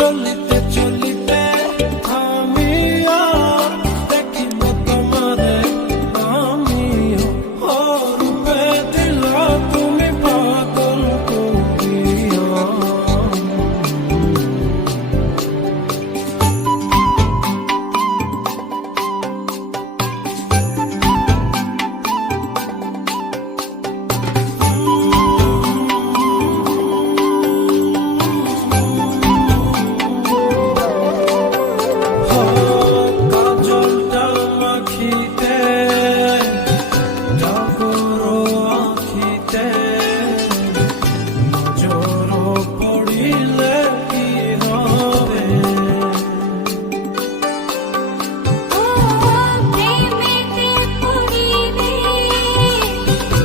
only thing